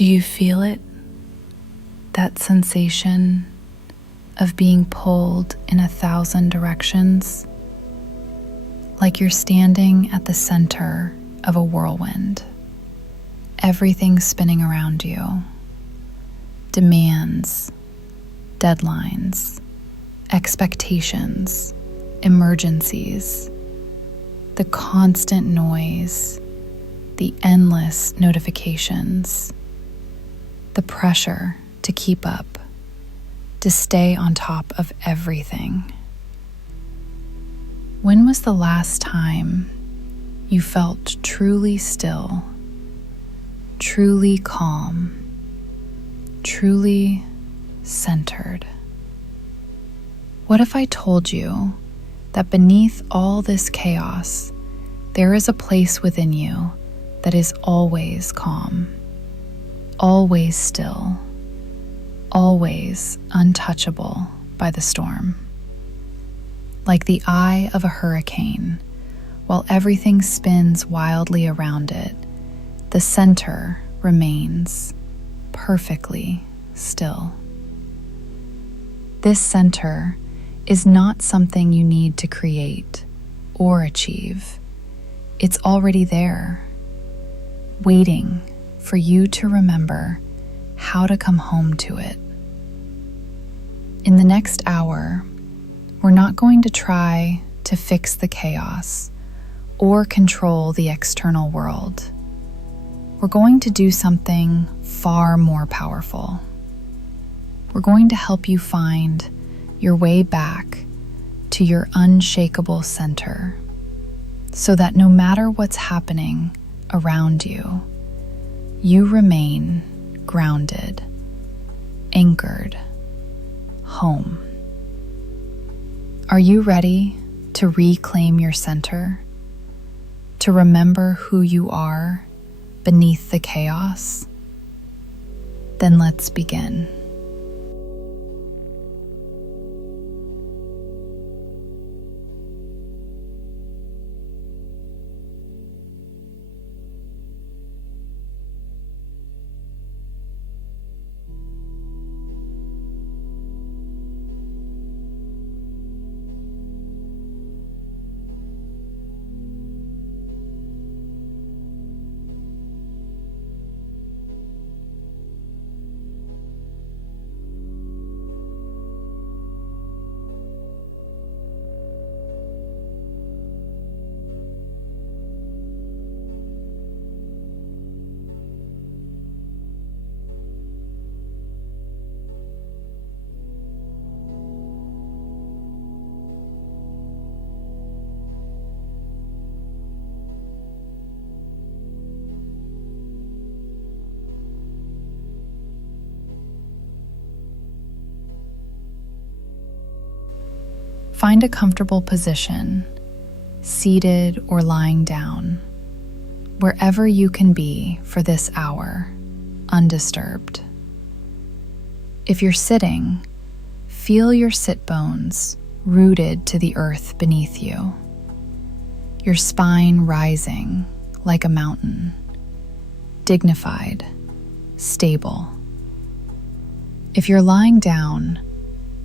Do you feel it? That sensation of being pulled in 1,000 directions? Like you're standing at the center of a whirlwind. Everything spinning around you. Demands, deadlines, expectations, emergencies, the constant noise, the endless notifications, the pressure to keep up, to stay on top of everything. When was the last time you felt truly still, truly calm, truly centered? What if I told you that beneath all this chaos, there is a place within you that is always calm, always still, always untouchable by the storm? Like the eye of a hurricane, while everything spins wildly around it, the center remains perfectly still. This center is not something you need to create or achieve. It's already there, waiting for you to remember how to come home to it. In the next hour, we're not going to try to fix the chaos or control the external world. We're going to do something far more powerful. We're going to help you find your way back to your unshakable center, so that no matter what's happening around you, you remain grounded, anchored, home. Are you ready to reclaim your center? To remember who you are beneath the chaos? Then let's begin. Find a comfortable position, seated or lying down, wherever you can be for this hour, undisturbed. If you're sitting, feel your sit bones rooted to the earth beneath you, your spine rising like a mountain, dignified, stable. If you're lying down,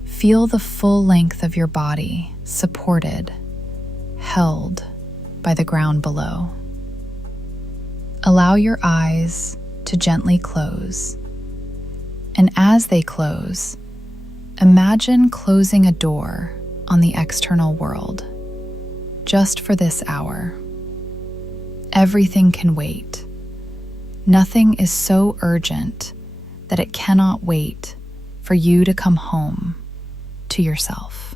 feel the full length of your body supported, held by the ground below. Allow your eyes to gently close, and as they close, imagine closing a door on the external world, just for this hour. Everything can wait. Nothing is so urgent that it cannot wait for you to come home to yourself.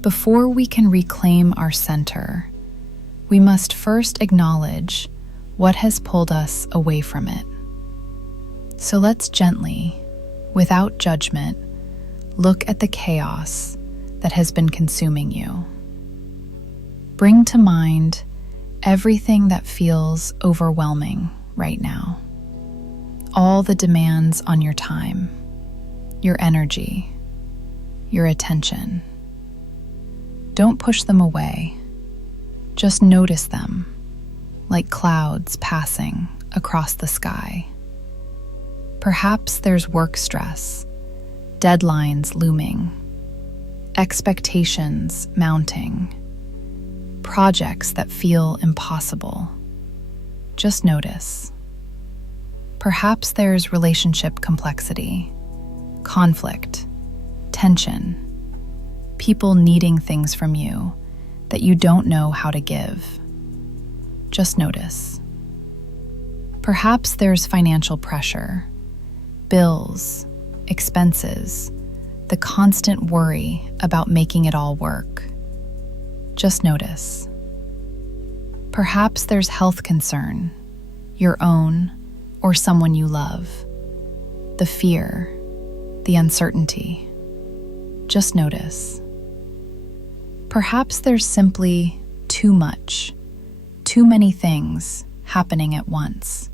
Before we can reclaim our center, we must first acknowledge what has pulled us away from it. So let's gently, without judgment, look at the chaos that has been consuming you. Bring to mind everything that feels overwhelming right now. All the demands on your time, your energy, your attention. Don't push them away. Just notice them, like clouds passing across the sky. Perhaps there's work stress, deadlines looming, expectations mounting, projects that feel impossible. Just notice. Perhaps there's relationship complexity, conflict, tension, people needing things from you that you don't know how to give. Just notice. Perhaps there's financial pressure, bills, expenses, the constant worry about making it all work. Just notice. Perhaps there's health concern, your own or someone you love, the fear, the uncertainty. Just notice. Perhaps there's simply too much, too many things happening at once,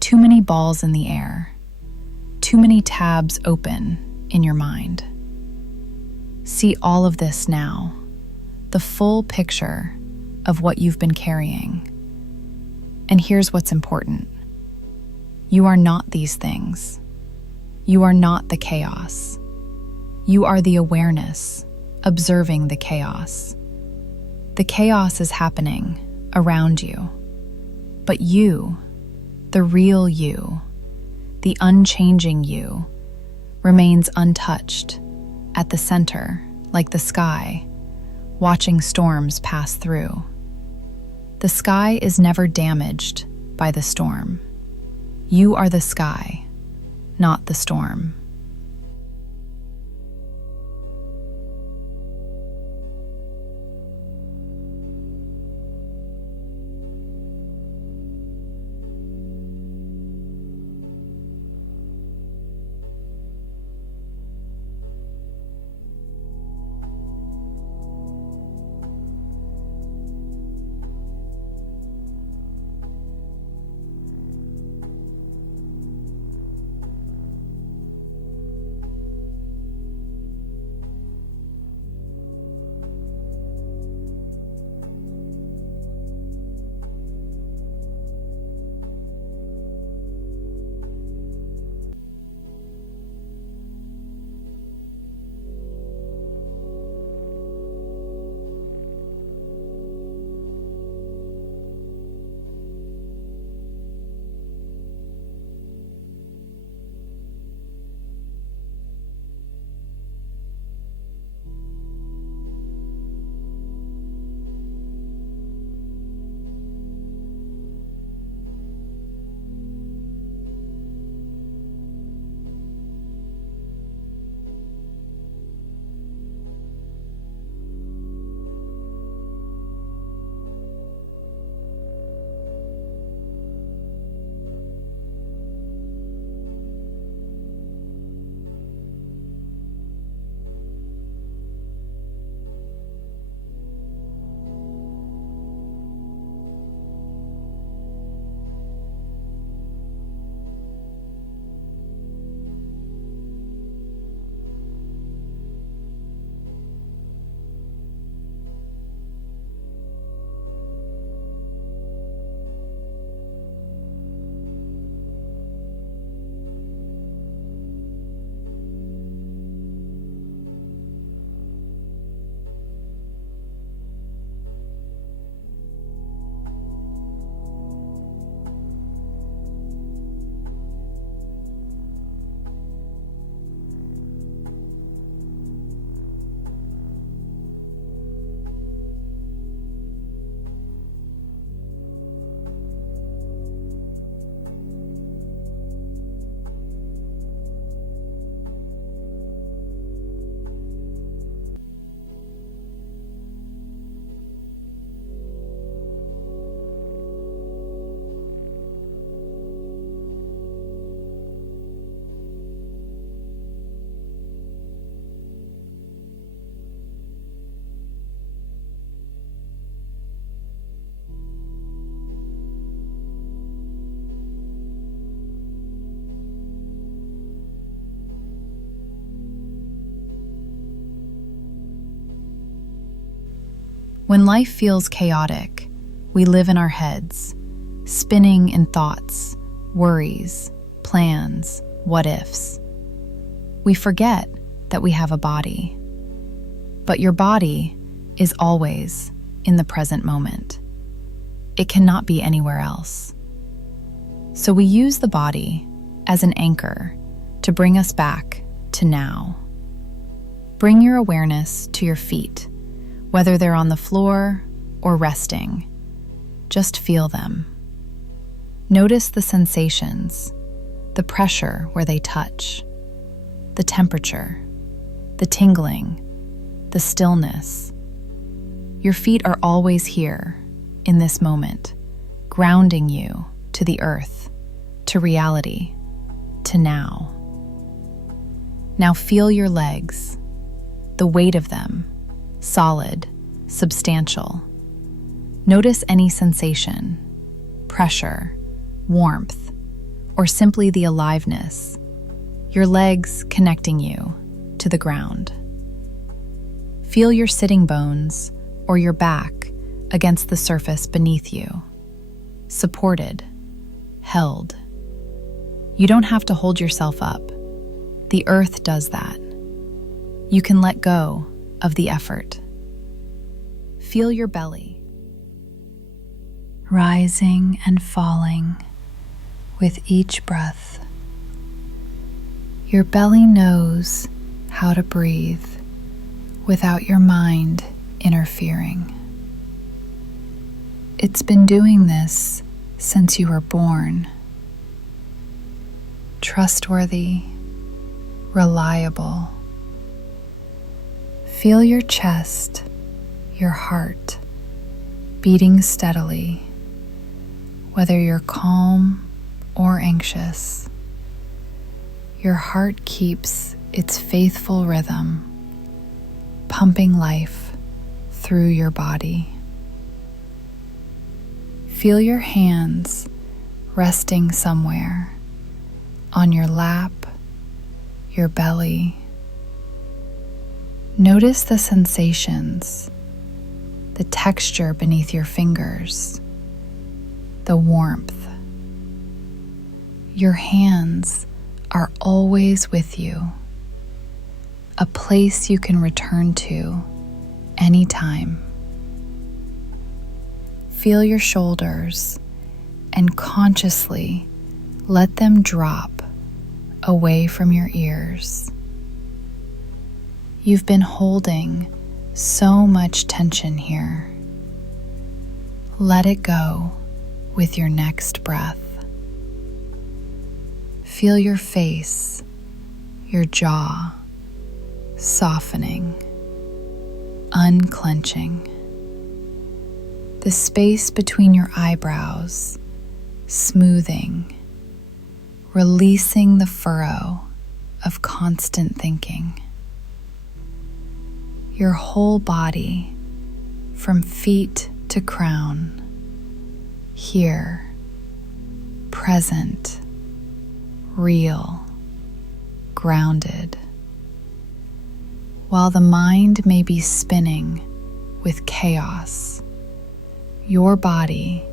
too many balls in the air, too many tabs open in your mind. See all of this now, the full picture of what you've been carrying. And here's what's important. You are not these things. You are not the chaos. You are the awareness, observing the chaos. The chaos is happening around you. But you, the real you, the unchanging you, remains untouched, at the center, like the sky, watching storms pass through. The sky is never damaged by the storm. You are the sky, not the storm. When life feels chaotic, we live in our heads, spinning in thoughts, worries, plans, what ifs. We forget that we have a body. But your body is always in the present moment. It cannot be anywhere else. So we use the body as an anchor to bring us back to now. Bring your awareness to your feet, whether they're on the floor or resting. Just feel them. Notice the sensations, the pressure where they touch, the temperature, the tingling, the stillness. Your feet are always here, in this moment, grounding you to the earth, to reality, to now. Now feel your legs, the weight of them, solid, substantial. Notice any sensation, pressure, warmth, or simply the aliveness, your legs connecting you to the ground. Feel your sitting bones or your back against the surface beneath you, supported, held. You don't have to hold yourself up. The earth does that. You can let go of the effort. Feel your belly, rising and falling with each breath. Your belly knows how to breathe without your mind interfering. It's been doing this since you were born. Trustworthy, reliable. Feel your chest, your heart, beating steadily, whether you're calm or anxious. Your heart keeps its faithful rhythm, pumping life through your body. Feel your hands resting somewhere on your lap, your belly. Notice the sensations, the texture beneath your fingers, the warmth. Your hands are always with you, a place you can return to anytime. Feel your shoulders and consciously let them drop away from your ears. You've been holding so much tension here. Let it go with your next breath. Feel your face, your jaw softening, unclenching. The space between your eyebrows smoothing, releasing the furrow of constant thinking. Your whole body, from feet to crown, here, present, real, grounded. While the mind may be spinning with chaos, your body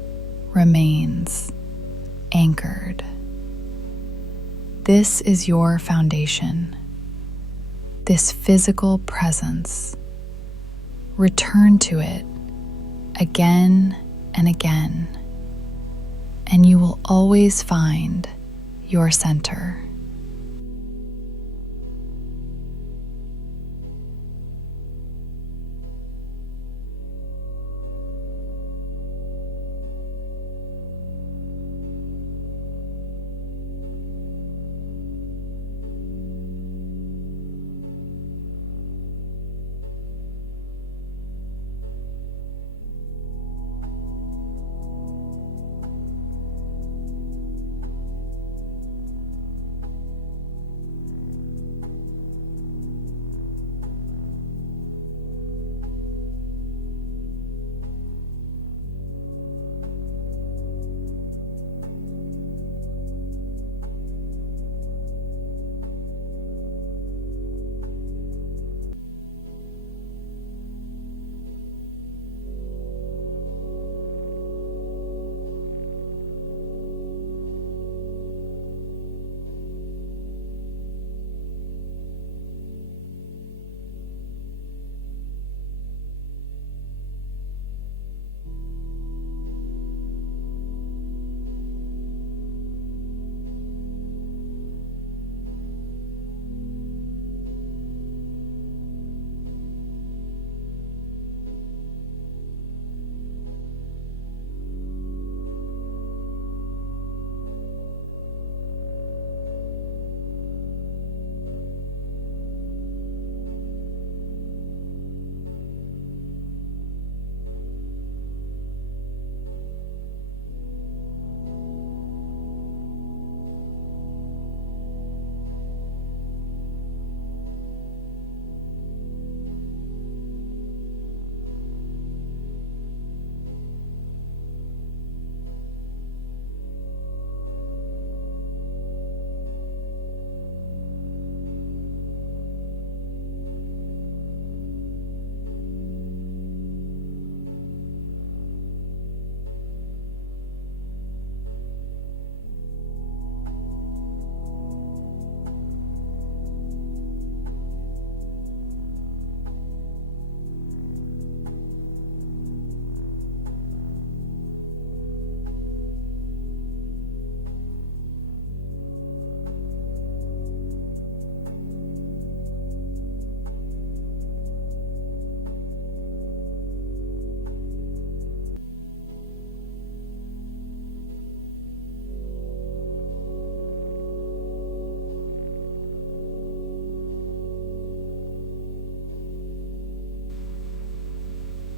remains anchored. This is your foundation, this physical presence. Return to it again and again, and you will always find your center.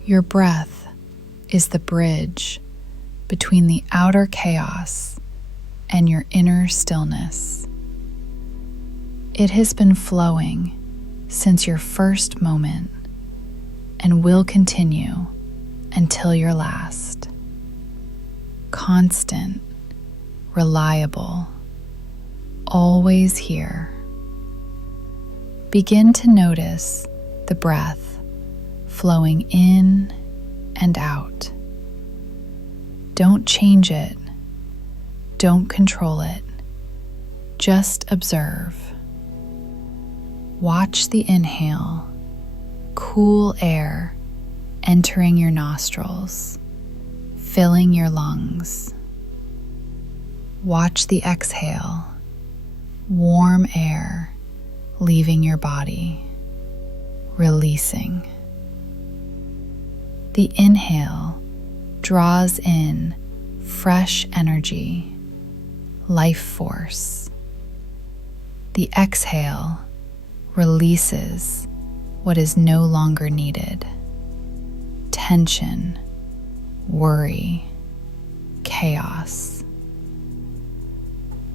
Your breath is the bridge between the outer chaos and your inner stillness. It has been flowing since your first moment and will continue until your last. Constant, reliable, always here. Begin to notice the breath flowing in and out. Don't change it. Don't control it. Just observe. Watch the inhale, cool air entering your nostrils, filling your lungs. Watch the exhale, warm air leaving your body, releasing. The inhale draws in fresh energy, life force. The exhale releases what is no longer needed. Tension, worry, chaos.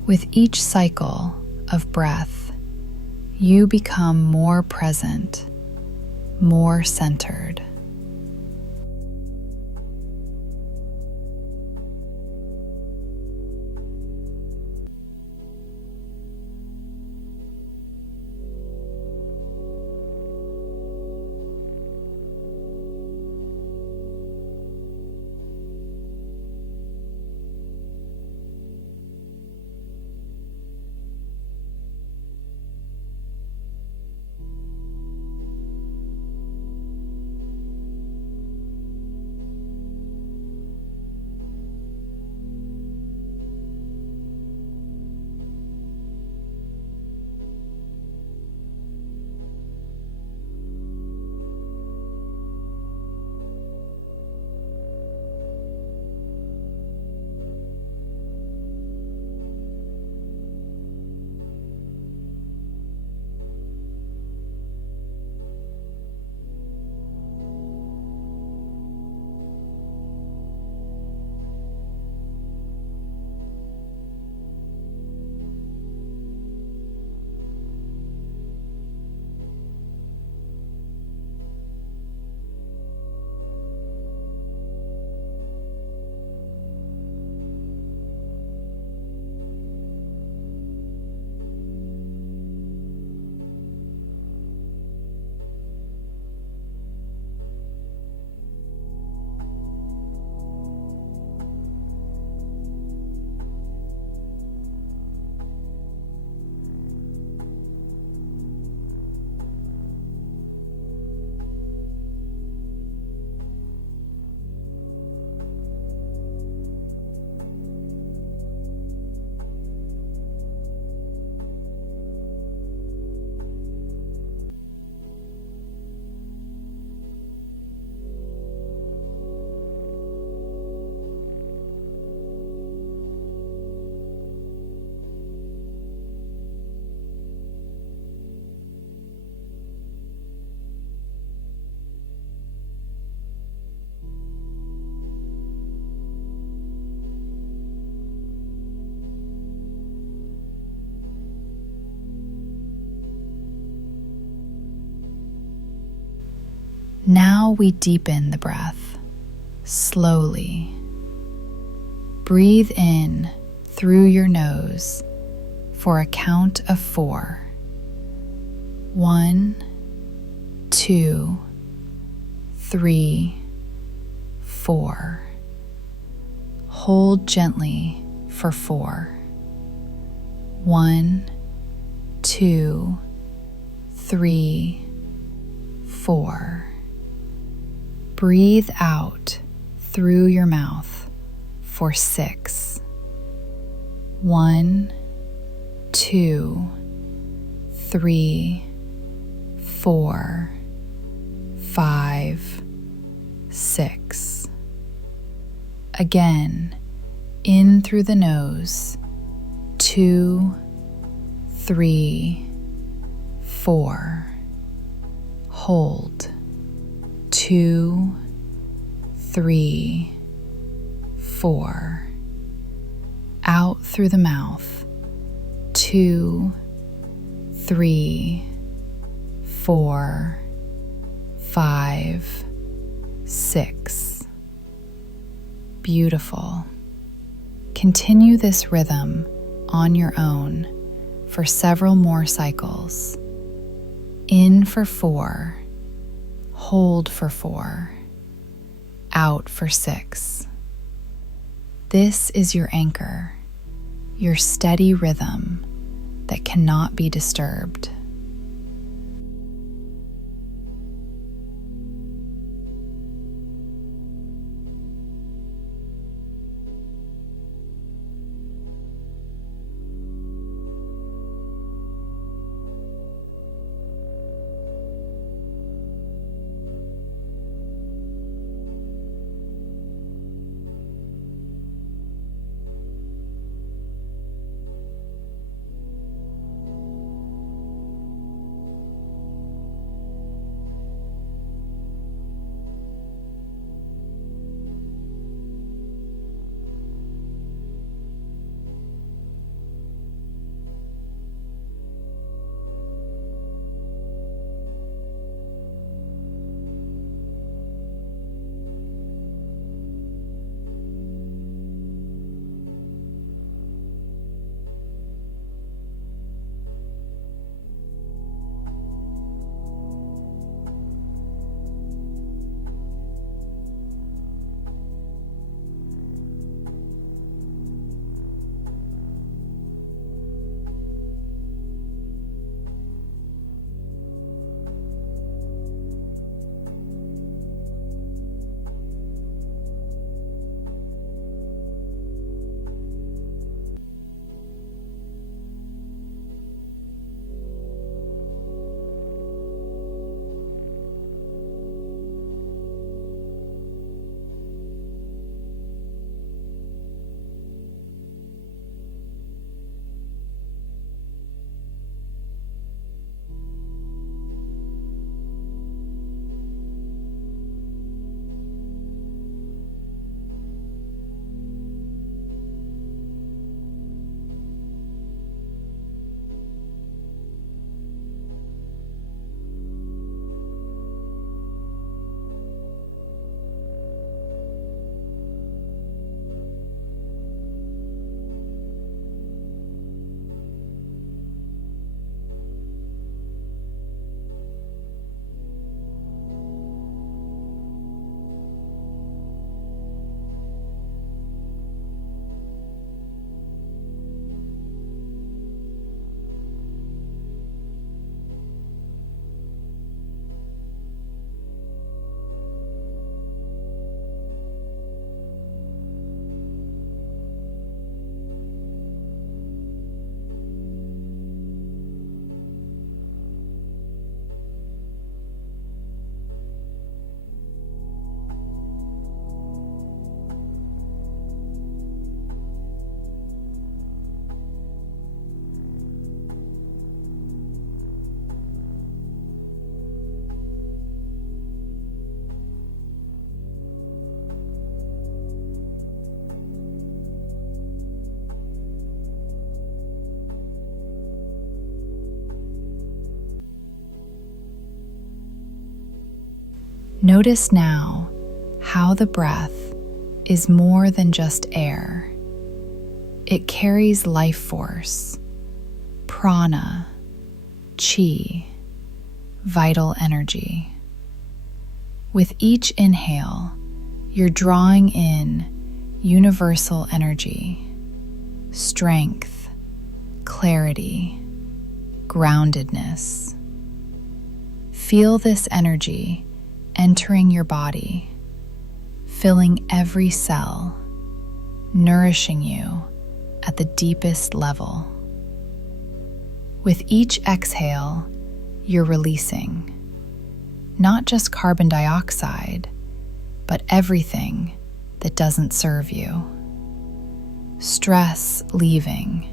With each cycle of breath, you become more present, more centered. Now we deepen the breath, slowly. Breathe in through your nose for a count of 4. 1, 2, 3, 4. Hold gently for 4. 1, 2, 3, 4. Breathe out through your mouth for 6. 1, 2, 3, 4, 5, 6. Again, in through the nose. 2, 3, 4. Hold. 2, 3, 4. Out through the mouth. 2, 3, 4, 5, 6. Beautiful. Continue this rhythm on your own for several more cycles. In for 4, hold for 4, out for 6. This is your anchor, your steady rhythm that cannot be disturbed. Notice now how the breath is more than just air. It carries life force, prana, chi, vital energy. With each inhale, you're drawing in universal energy, strength, clarity, groundedness. Feel this energy entering your body, filling every cell, nourishing you at the deepest level. With each exhale, you're releasing not just carbon dioxide, but everything that doesn't serve you. Stress leaving,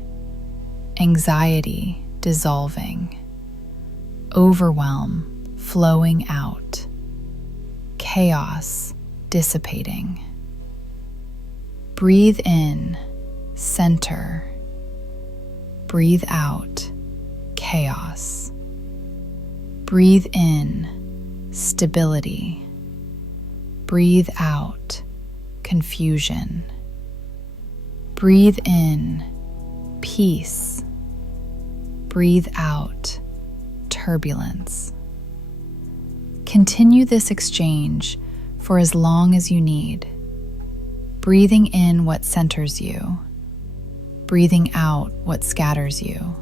anxiety dissolving, overwhelm flowing out, chaos dissipating. Breathe in, center. Breathe out, chaos. Breathe in, stability. Breathe out, confusion. Breathe in, peace. Breathe out, turbulence. Continue this exchange for as long as you need, breathing in what centers you, breathing out what scatters you.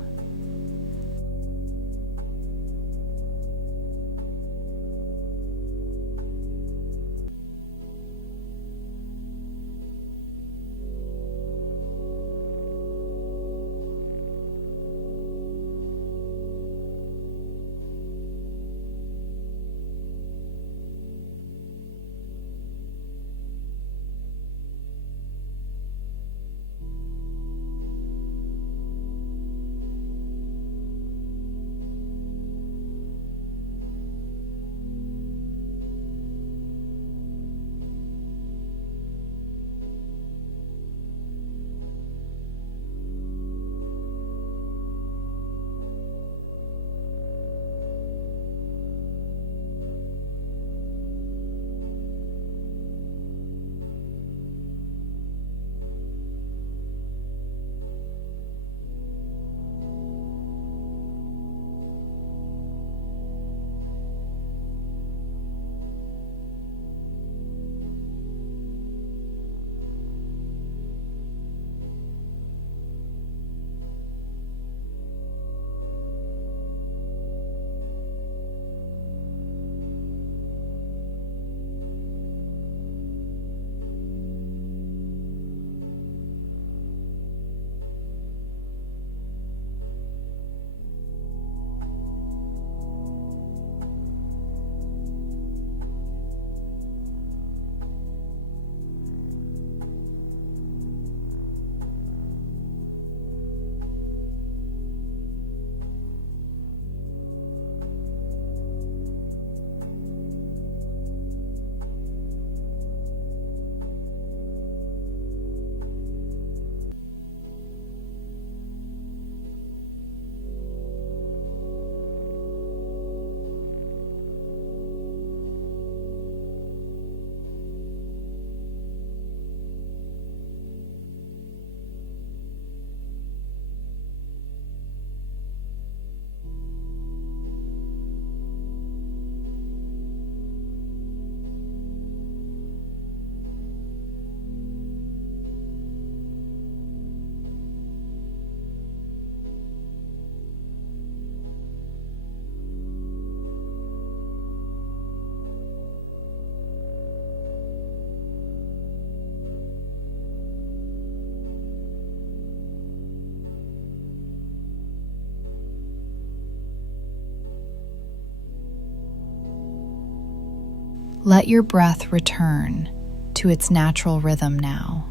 Let your breath return to its natural rhythm now.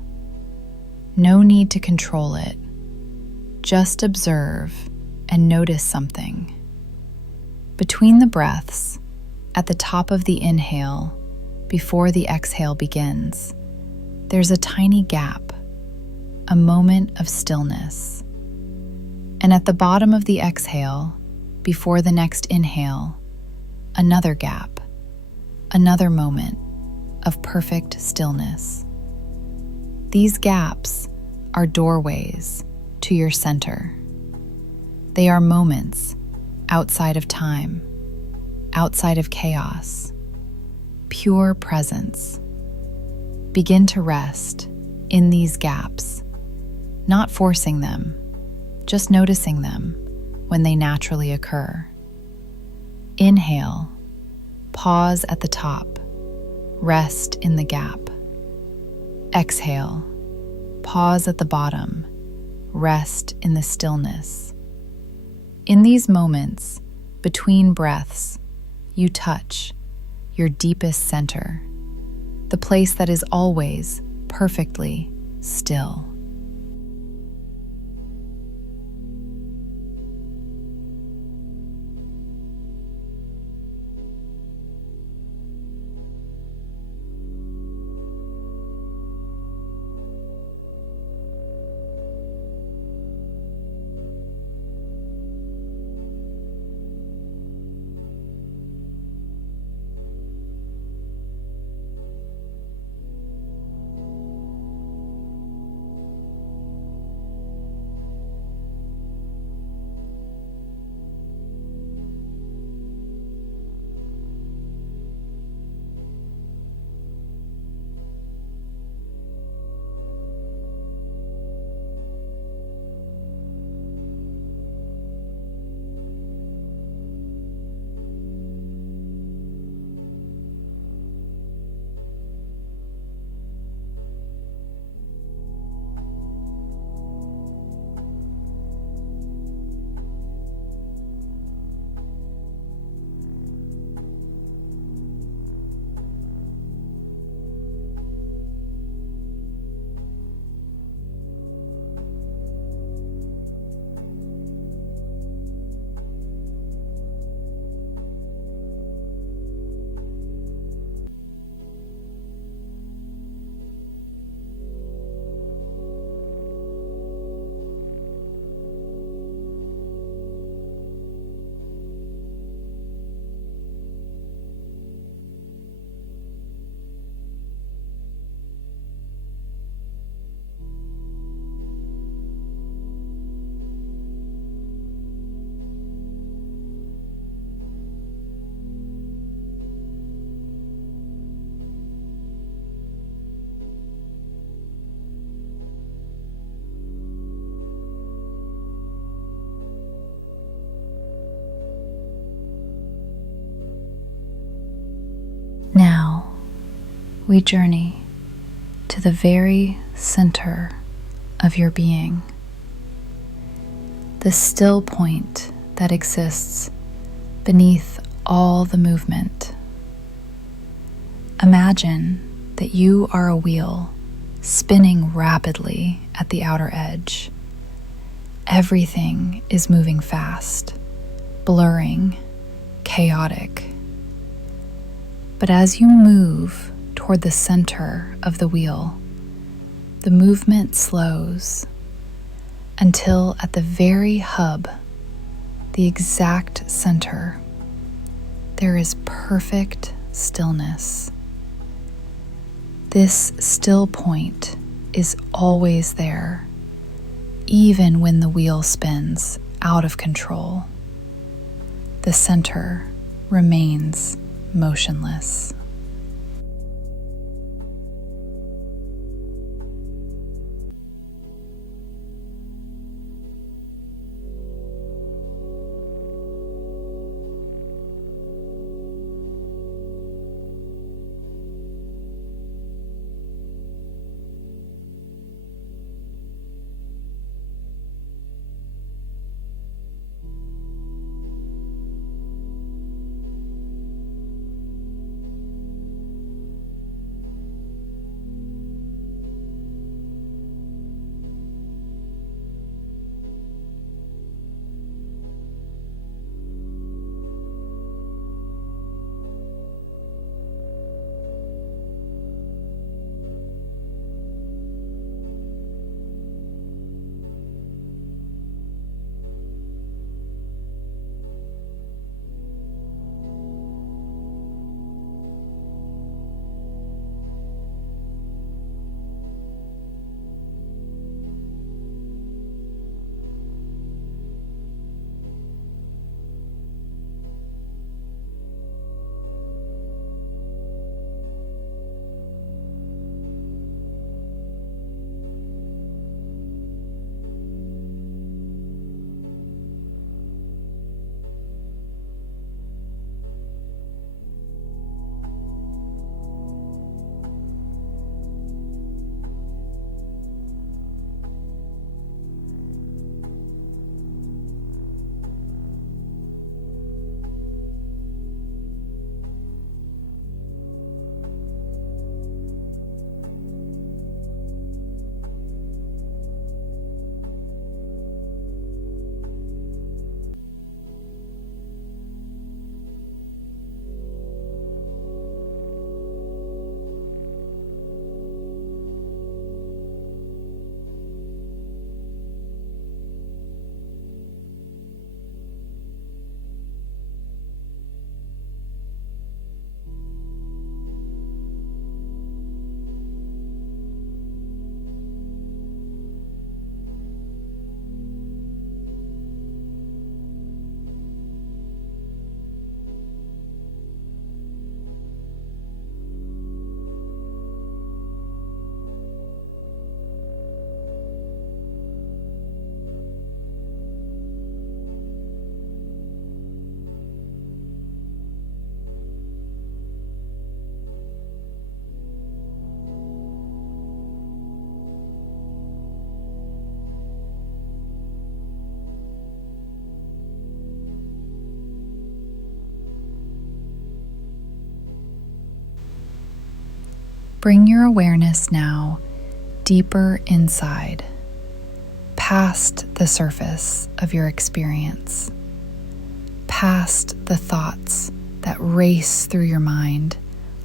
No need to control it. Just observe and notice something. Between the breaths, at the top of the inhale, before the exhale begins, there's a tiny gap, a moment of stillness. And at the bottom of the exhale, before the next inhale, another gap, another moment of perfect stillness. These gaps are doorways to your center. They are moments outside of time, outside of chaos, pure presence. Begin to rest in these gaps, not forcing them, just noticing them when they naturally occur. Inhale, pause at the top, rest in the gap. Exhale, pause at the bottom, rest in the stillness. In these moments, between breaths, you touch your deepest center, the place that is always perfectly still. Now, we journey to the very center of your being, the still point that exists beneath all the movement. Imagine that you are a wheel spinning rapidly at the outer edge. Everything is moving fast, blurring, chaotic. But as you move toward the center of the wheel, the movement slows until at the very hub, the exact center, there is perfect stillness. This still point is always there, even when the wheel spins out of control. The center remains motionless. Bring your awareness now deeper inside, past the surface of your experience, past the thoughts that race through your mind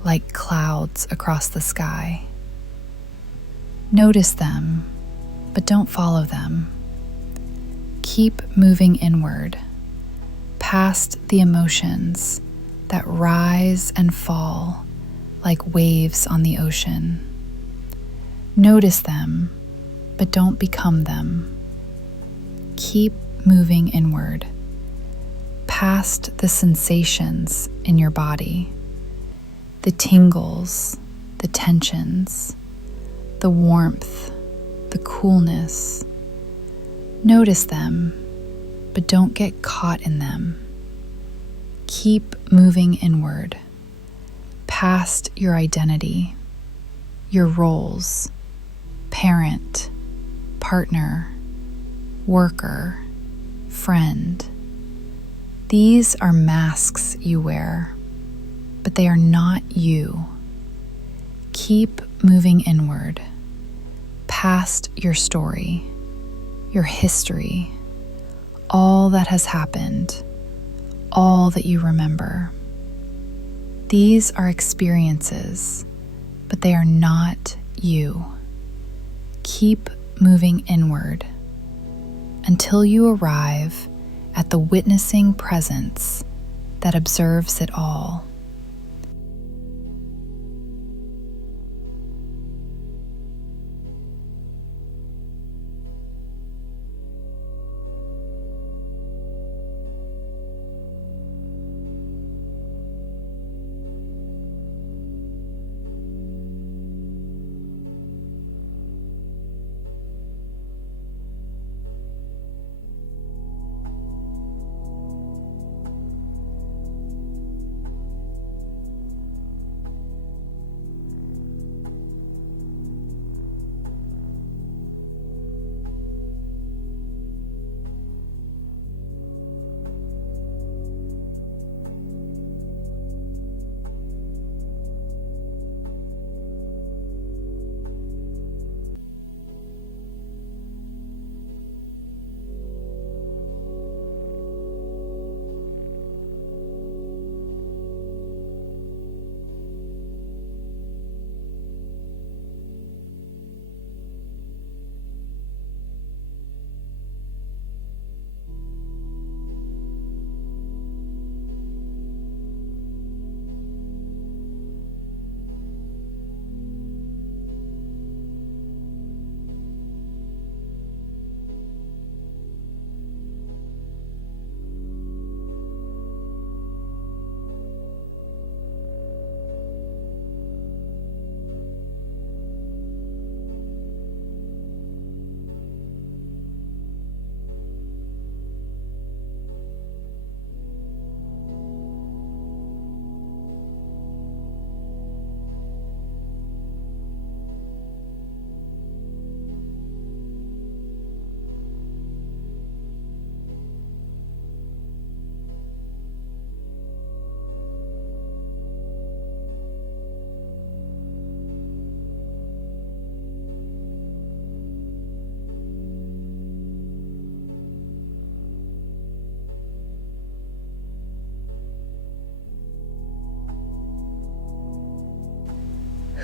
like clouds across the sky. Notice them, but don't follow them. Keep moving inward, past the emotions that rise and fall like waves on the ocean. Notice them, but don't become them. Keep moving inward, past the sensations in your body, the tingles, the tensions, the warmth, the coolness. Notice them, but don't get caught in them. Keep moving inward, past your identity, your roles, parent, partner, worker, friend. These are masks you wear, but they are not you. Keep moving inward, past your story, your history, all that has happened, all that you remember. These are experiences, but they are not you. Keep moving inward until you arrive at the witnessing presence that observes it all.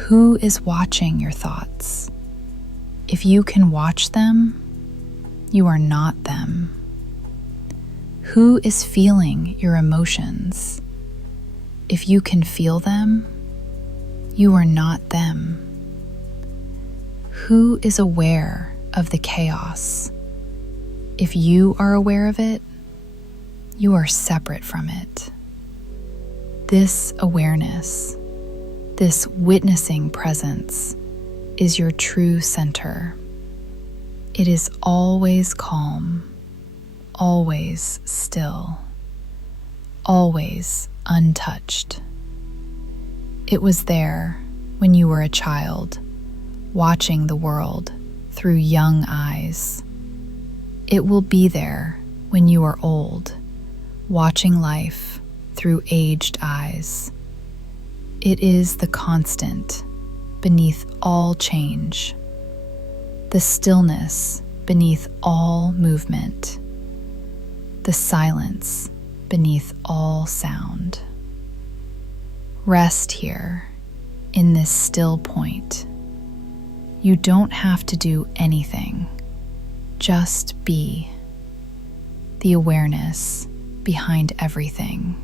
Who is watching your thoughts? If you can watch them, you are not them. Who is feeling your emotions? If you can feel them, you are not them. Who is aware of the chaos? If you are aware of it, you are separate from it. This awareness, this witnessing presence, is your true center. It is always calm, always still, always untouched. It was there when you were a child, watching the world through young eyes. It will be there when you are old, watching life through aged eyes. It is the constant beneath all change, the stillness beneath all movement, the silence beneath all sound. Rest here in this still point. You don't have to do anything, just be the awareness behind everything.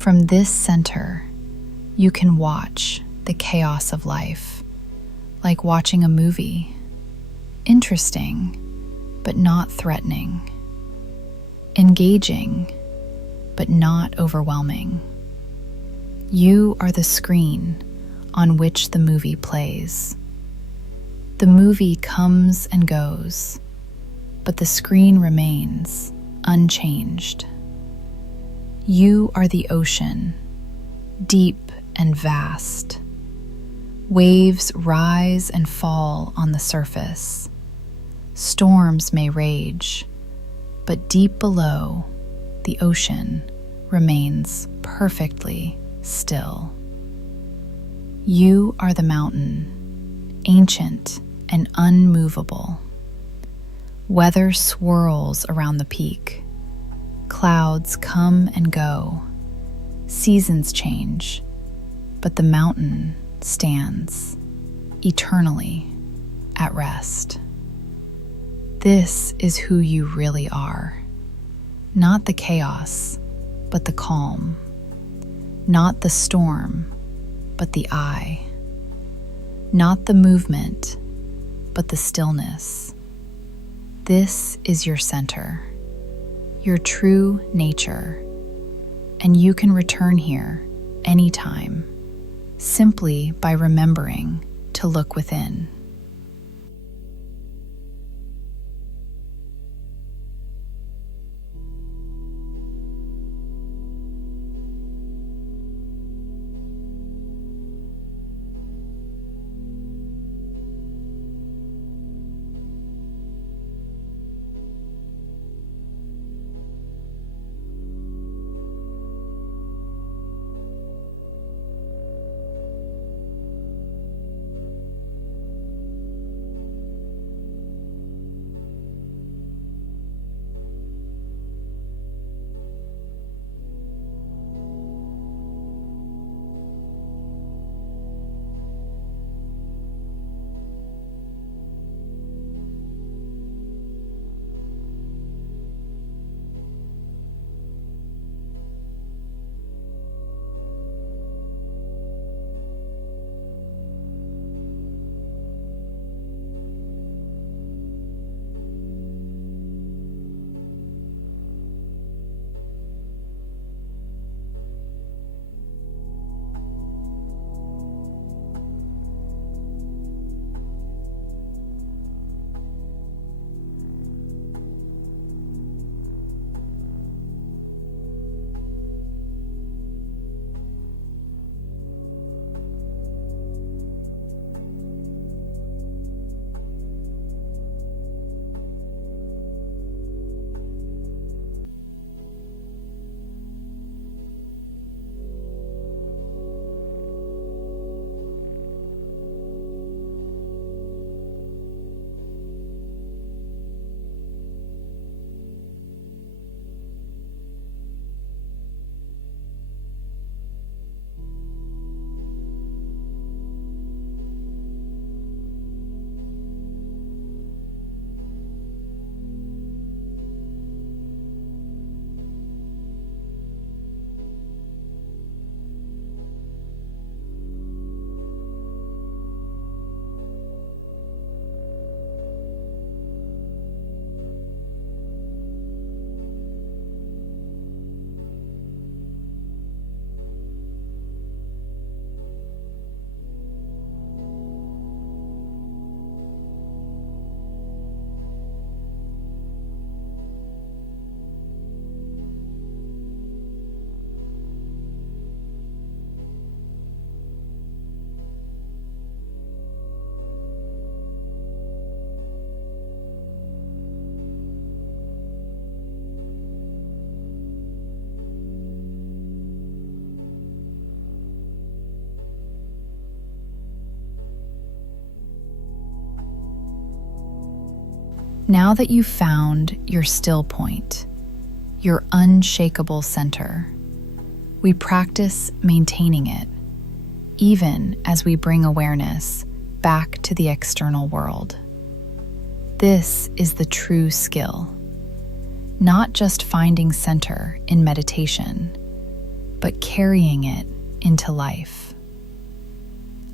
From this center, you can watch the chaos of life, like watching a movie. Interesting, but not threatening. Engaging, but not overwhelming. You are the screen on which the movie plays. The movie comes and goes, but the screen remains unchanged. You are the ocean, deep and vast. Waves rise and fall on the surface. Storms may rage, but deep below, the ocean remains perfectly still. You are the mountain, ancient and unmovable. Weather swirls around the peak. Clouds come and go. Seasons change, but the mountain stands eternally at rest. This is who you really are. Not the chaos, but the calm. Not the storm, but the eye. Not the movement, but the stillness. This is your center, your true nature, and you can return here anytime, simply by remembering to look within. Now that you've found your still point, your unshakable center, we practice maintaining it, even as we bring awareness back to the external world. This is the true skill, not just finding center in meditation, but carrying it into life.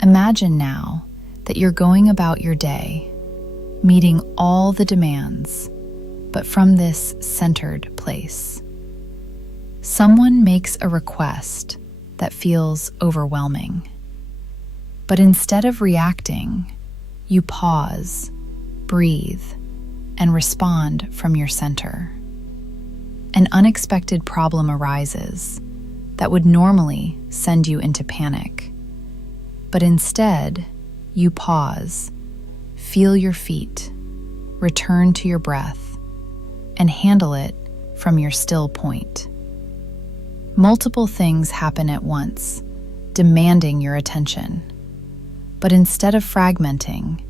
Imagine now that you're going about your day, meeting all the demands, but from this centered place. Someone makes a request that feels overwhelming, but instead of reacting, you pause, breathe, and respond from your center. An unexpected problem arises that would normally send you into panic, but instead, you pause, feel your feet, return to your breath, and handle it from your still point. Multiple things happen at once, demanding your attention, but instead of fragmenting,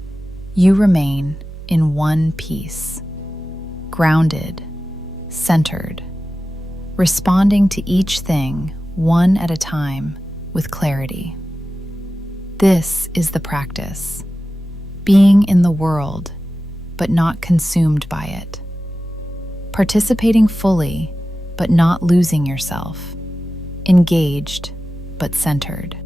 you remain in one piece, grounded, centered, responding to each thing one at a time with clarity. This is the practice, being in the world, but not consumed by it. Participating fully, but not losing yourself. Engaged, but centered.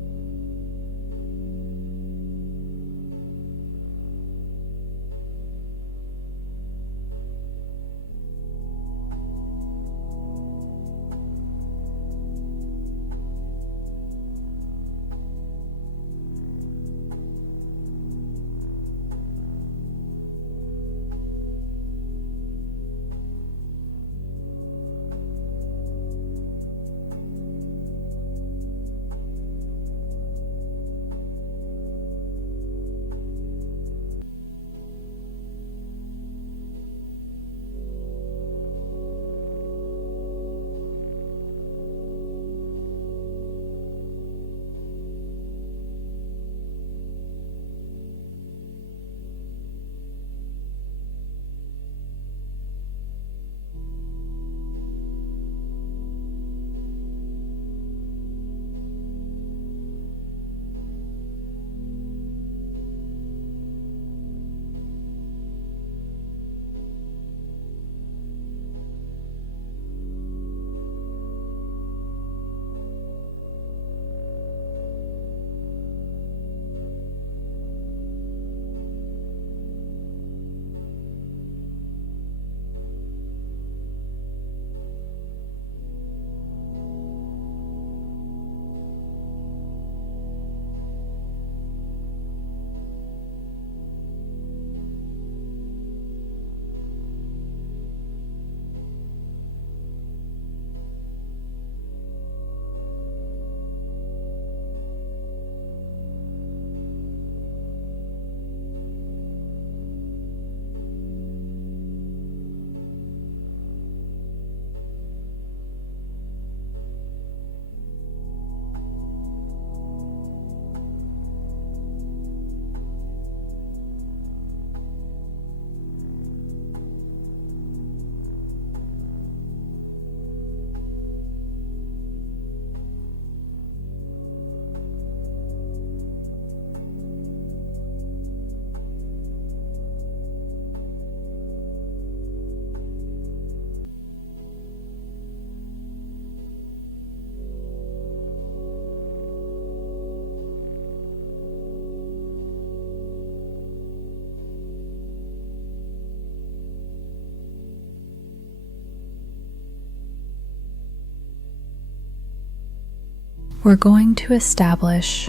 We're going to establish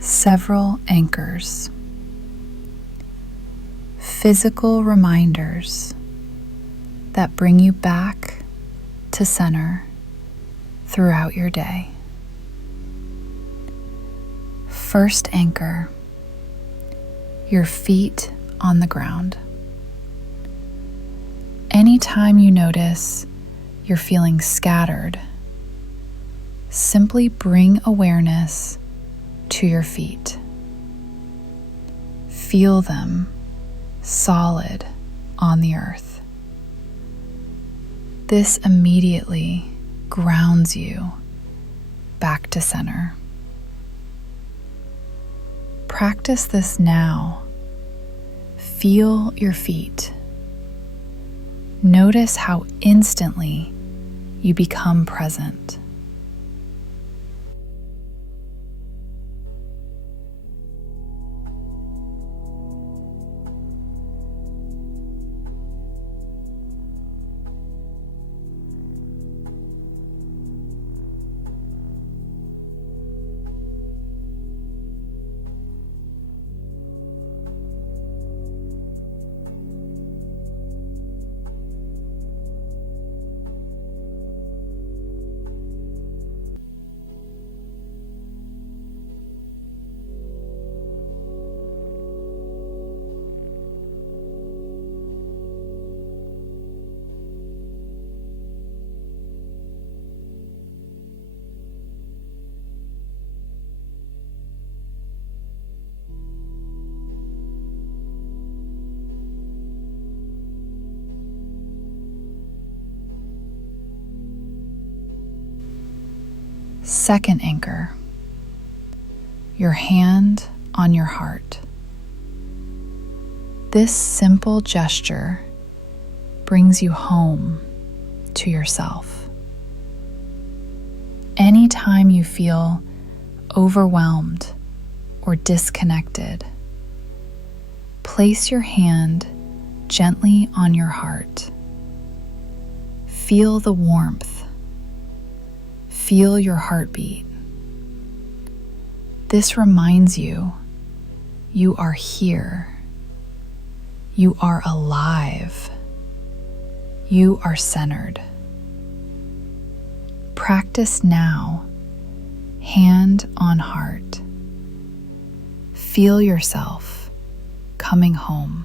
several anchors, physical reminders that bring you back to center throughout your day. First anchor, your feet on the ground. Anytime you notice you're feeling scattered, simply bring awareness to your feet. Feel them solid on the earth. This immediately grounds you back to center. Practice this now. Feel your feet. Notice how instantly you become present. Second anchor, your hand on your heart. This simple gesture brings you home to yourself. Anytime you feel overwhelmed or disconnected, place your hand gently on your heart. Feel the warmth. Feel your heartbeat. This reminds you, you are here. You are alive. You are centered. Practice now, hand on heart. Feel yourself coming home.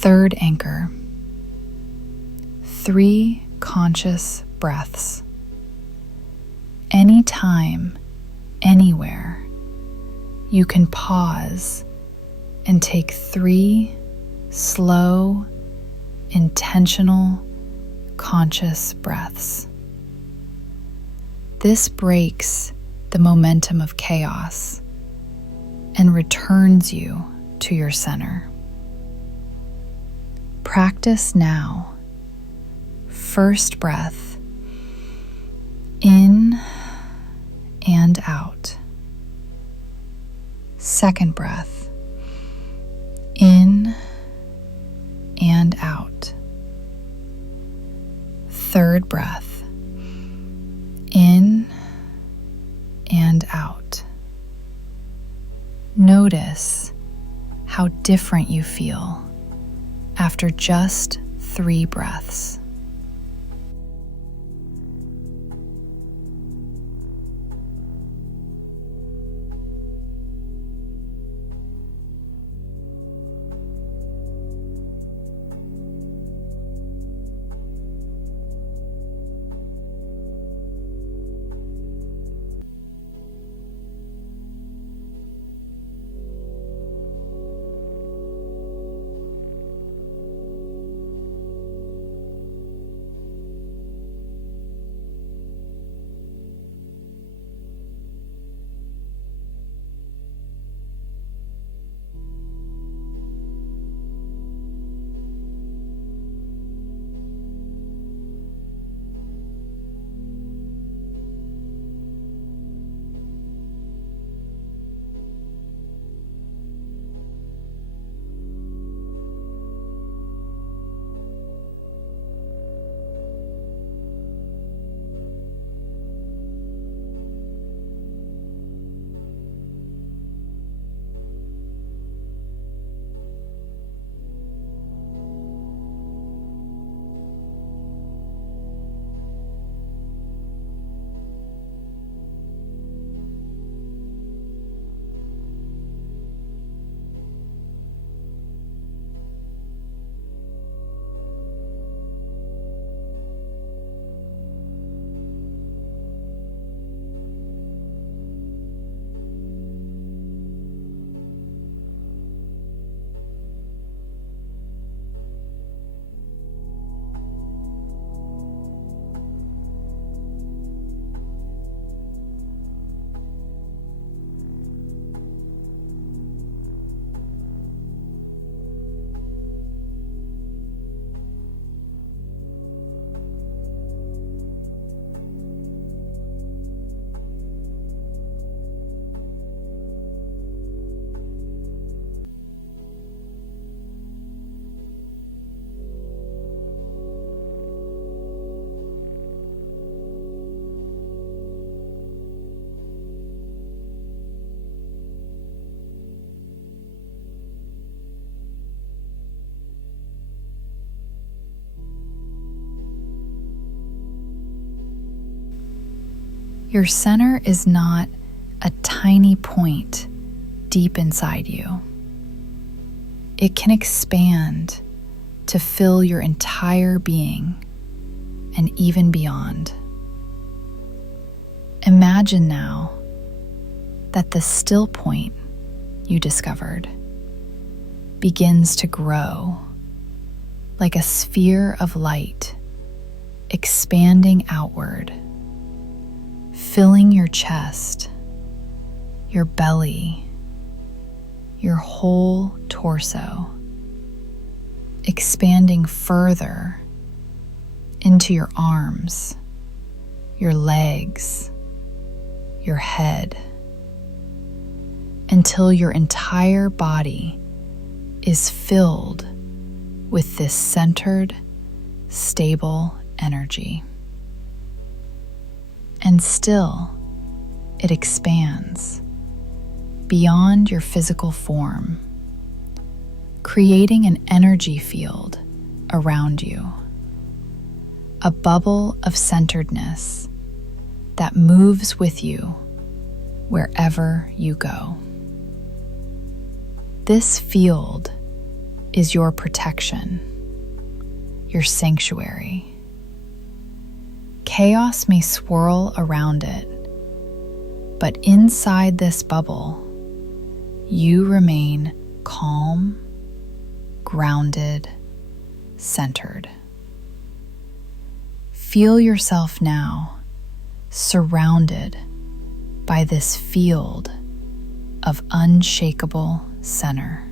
Third anchor. 3 conscious breaths. Anytime, anywhere, you can pause and take 3 slow, intentional, conscious breaths. This breaks the momentum of chaos and returns you to your center. Practice now. First breath, in and out. Second breath, in and out. Third breath, in and out. Notice how different you feel after just 3 breaths. Your center is not a tiny point deep inside you. It can expand to fill your entire being and even beyond. Imagine now that the still point you discovered begins to grow like a sphere of light, expanding outward, filling your chest, your belly, your whole torso, expanding further into your arms, your legs, your head, until your entire body is filled with this centered, stable energy. And still, it expands beyond your physical form, creating an energy field around you, a bubble of centeredness that moves with you wherever you go. This field is your protection, your sanctuary. Chaos may swirl around it, but inside this bubble, you remain calm, grounded, centered. Feel yourself now surrounded by this field of unshakable center.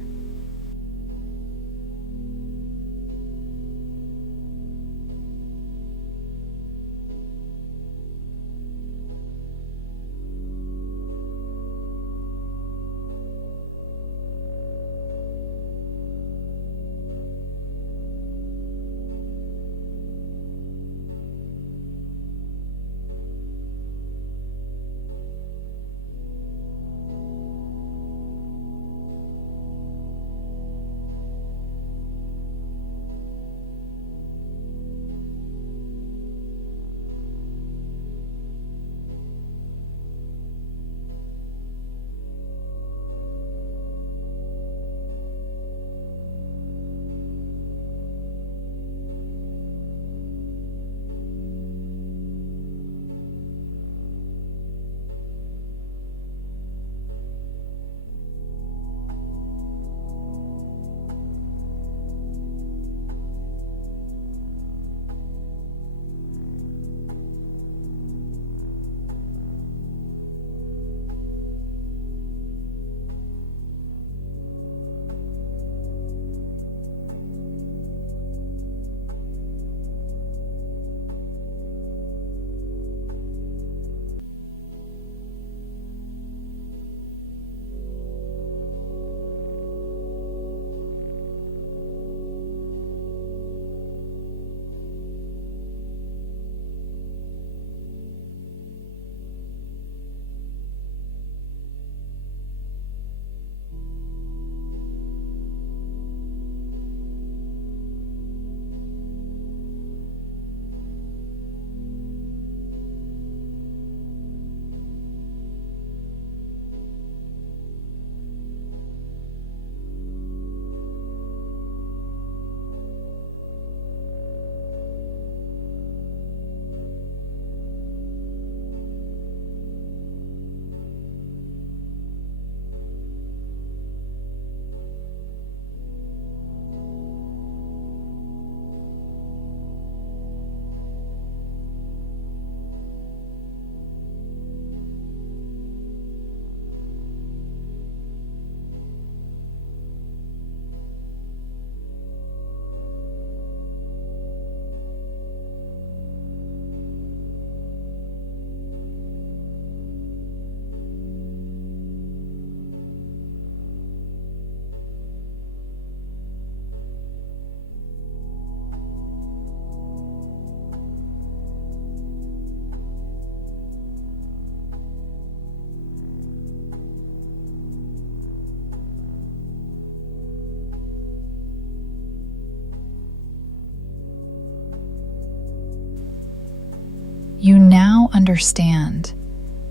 You now understand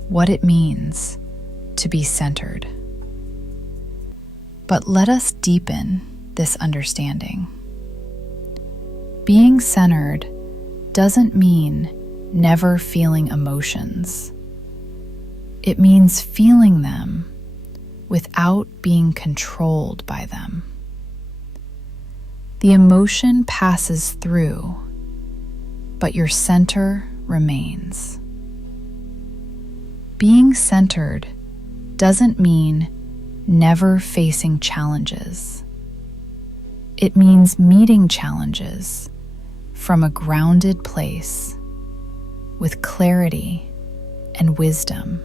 what it means to be centered. But let us deepen this understanding. Being centered doesn't mean never feeling emotions. It means feeling them without being controlled by them. The emotion passes through, but your center remains. Being centered doesn't mean never facing challenges. It means meeting challenges from a grounded place with clarity and wisdom,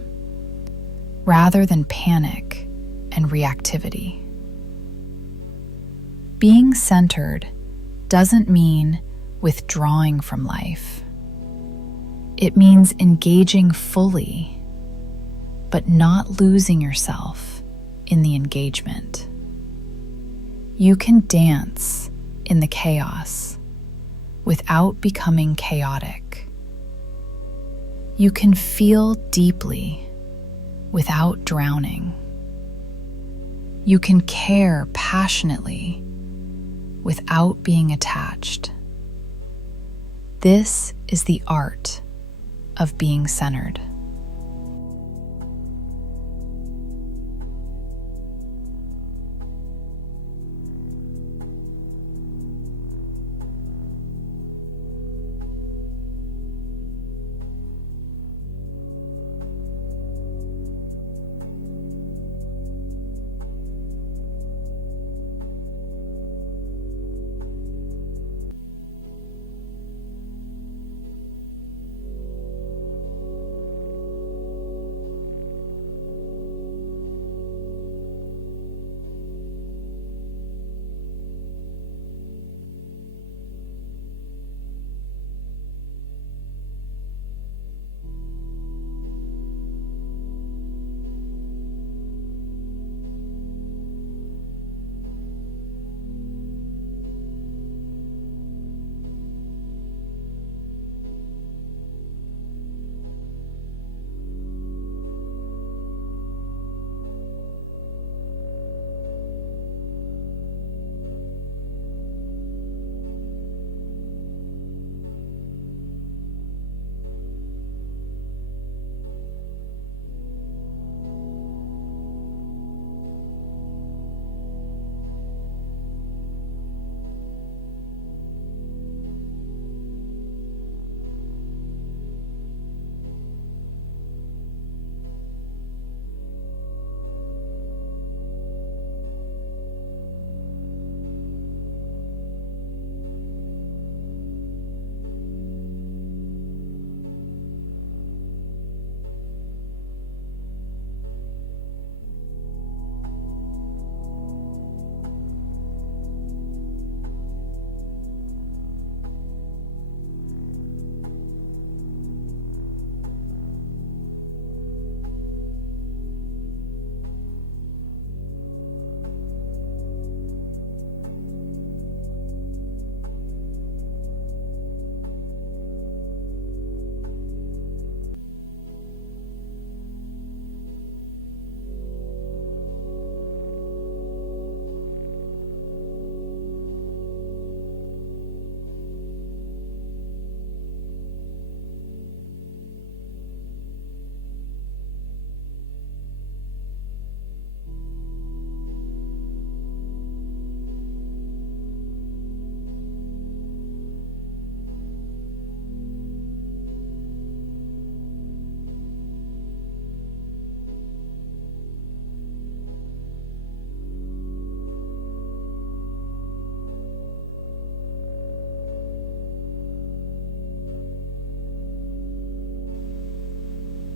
rather than panic and reactivity. Being centered doesn't mean withdrawing from life. It means engaging fully, but not losing yourself in the engagement. You can dance in the chaos without becoming chaotic. You can feel deeply without drowning. You can care passionately without being attached. This is the art of being centered.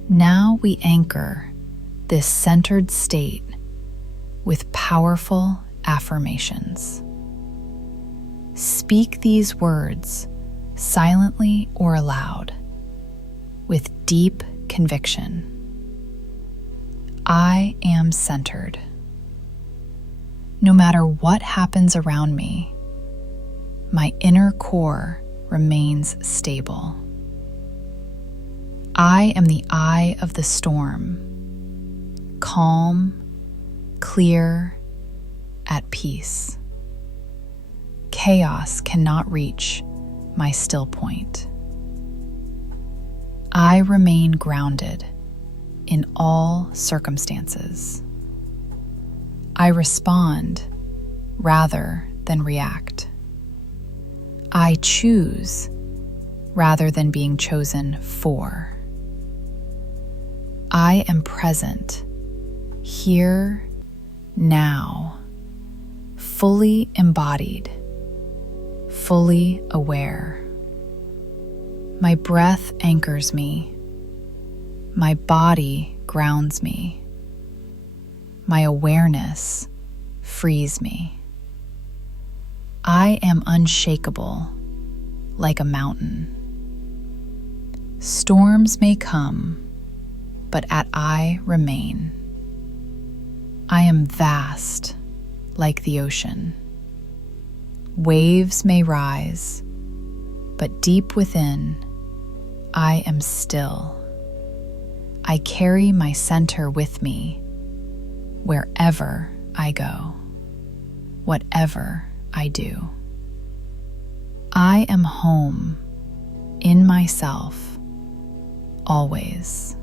Now we anchor this centered state with powerful affirmations. Speak these words silently or aloud with deep conviction. I am centered. No matter what happens around me, my inner core remains stable. I am the eye of the storm, calm, clear, at peace. Chaos cannot reach my still point. I remain grounded in all circumstances. I respond rather than react. I choose rather than being chosen for. I am present, here, now, fully embodied, fully aware. My breath anchors me. My body grounds me. My awareness frees me. I am unshakable, like a mountain. Storms may come, but I remain. I am vast, like the ocean. Waves may rise, but deep within, I am still. I carry my center with me wherever I go, whatever I do. I am home in myself, always.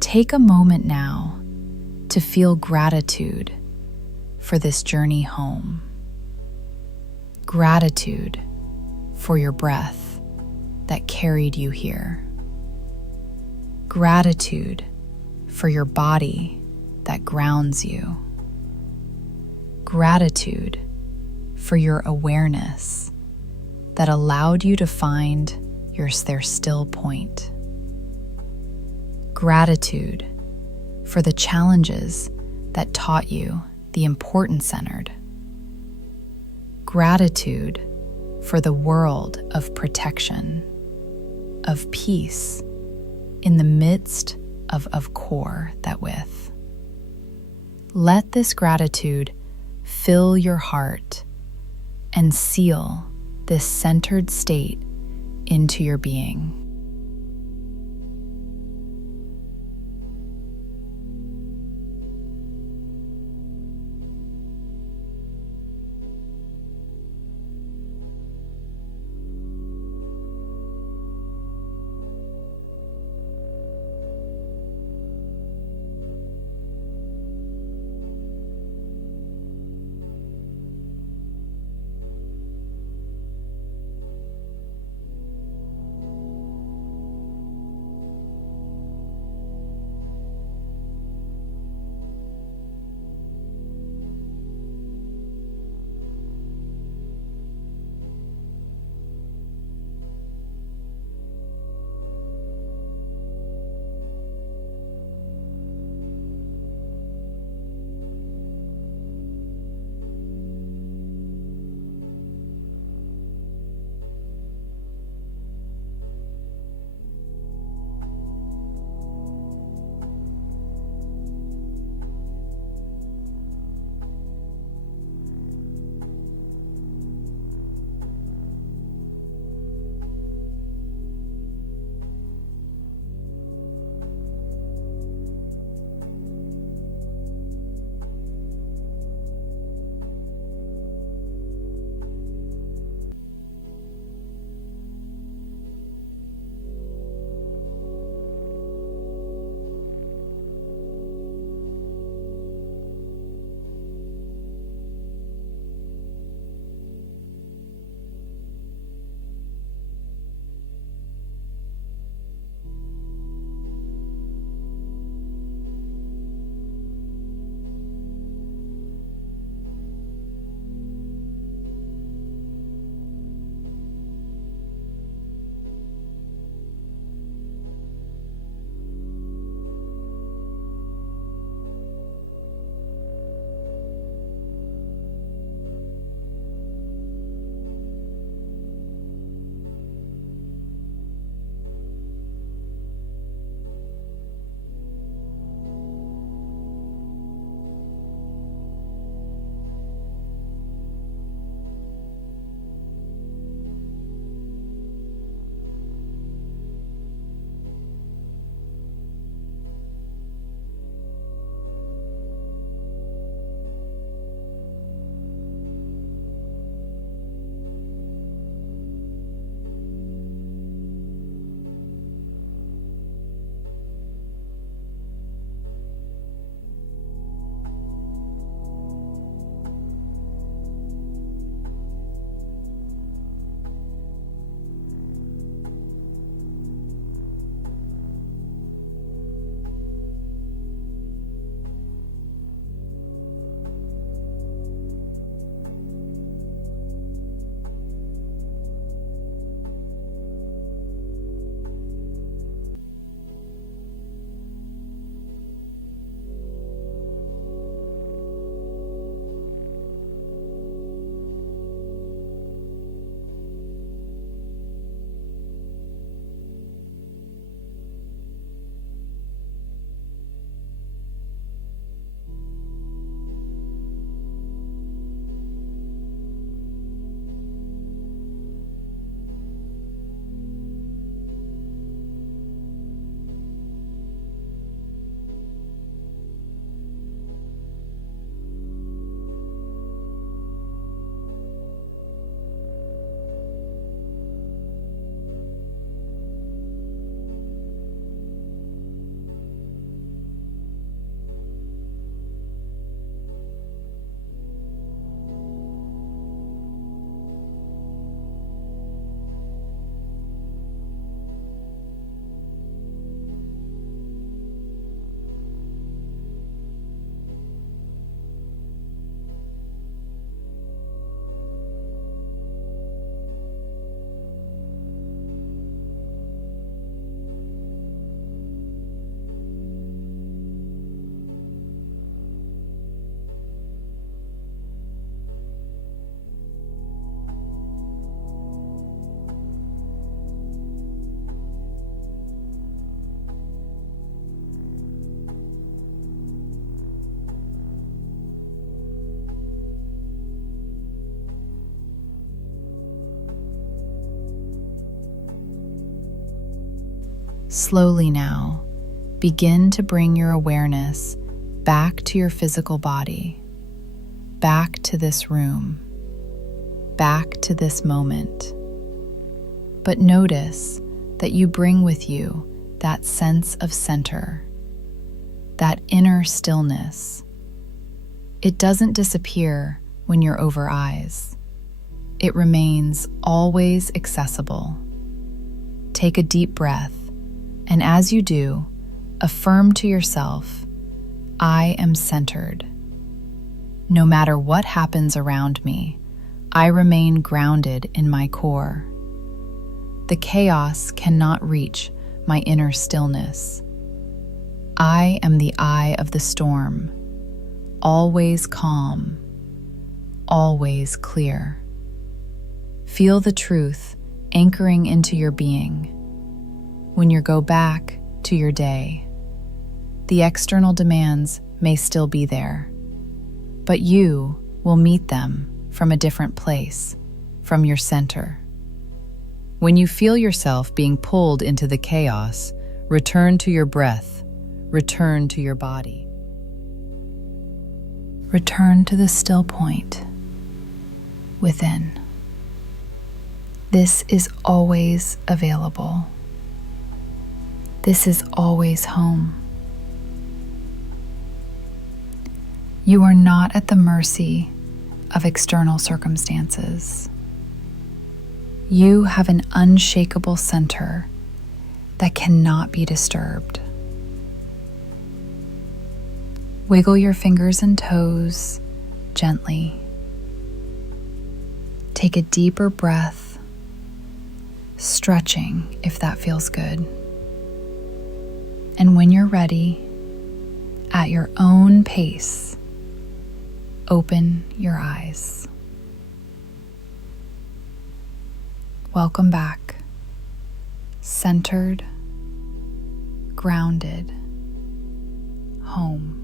Take a moment now to feel gratitude for this journey home. Gratitude for your breath that carried you here. Gratitude for your body that grounds you. Gratitude for your awareness that allowed you to find their still point. Gratitude for the challenges that taught you the important-centered. Gratitude for the world of protection, of peace, in the midst of core that with. Let this gratitude fill your heart and seal this centered state into your being. Slowly now, begin to bring your awareness back to your physical body, back to this room, back to this moment. But notice that you bring with you that sense of center, that inner stillness. It doesn't disappear when you're over eyes. It remains always accessible. Take a deep breath, and as you do, affirm to yourself, I am centered. No matter what happens around me, I remain grounded in my core. The chaos cannot reach my inner stillness. I am the eye of the storm, always calm, always clear. Feel the truth anchoring into your being. When you go back to your day, the external demands may still be there, but you will meet them from a different place, from your center. When you feel yourself being pulled into the chaos, return to your breath, return to your body. Return to the still point within. This is always available. This is always home. You are not at the mercy of external circumstances. You have an unshakable center that cannot be disturbed. Wiggle your fingers and toes gently. Take a deeper breath, stretching if that feels good. And when you're ready, at your own pace, open your eyes. Welcome back, centered, grounded, home.